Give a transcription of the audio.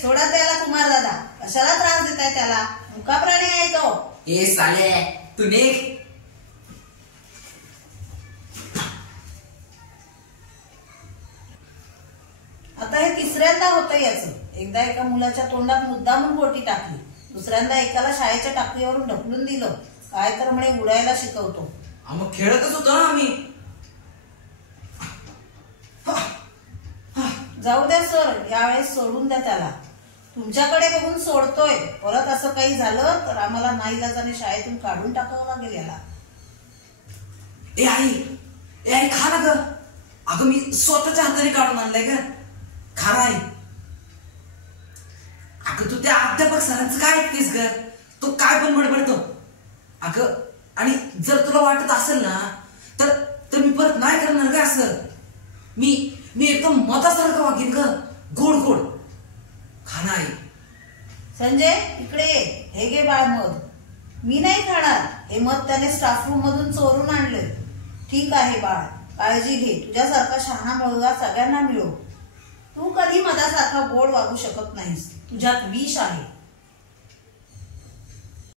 सोडा त्याला कुमार दादा, कशाला त्रास देताय त्याला? मुका प्राणी आहे तो. ए साले तू निघ. आता हे तिसऱ्यांदा होतं याचं. एकदा एका मुलाच्या तोंडात मुद्दामून बोटी टाकली, दुसऱ्यांदा एकाला शाळेच्या टाकीवरून ढकलून दिलं. काय तर म्हणे उडायला शिकवतो. मग खेळतच होतो ना आम्ही. जाऊ द्या सर, यावेळेस सोडून द्या त्याला. तुमच्याकडे बघून सोडतोय, परत असं काही झालं तर आम्हाला नाईलाजाने शाळेतून काढून टाकावं लागेल याला. ए आई खा ना ग. अगं मी स्वतःच्या हाताने काढून आणलंय ग. खा ना आई. अगं तू त्या अध्यापक सरांचं काय ऐकतेस ग? तो काय पण बडबडतो. अगं आणि जर तुला वाटत असेल ना तर मी परत नाही करणार का असं. मी एकदम मतासारखं वागेन ग, गोड गोड. खाना आई. संजय इकडे ये. हे घे बाळ मध. मी नाही खाणार हे मध, त्याने स्टाफ रूम मधून चोरून आणले. ठीक आहे बाळ, काळजी घे. तुझ्यासारखा शहाणा मुलगा सगळ्यांना मिळो. तू कधी मधासारखा गोड वागू शकत नाहीस. तुझ्यात विष आहे.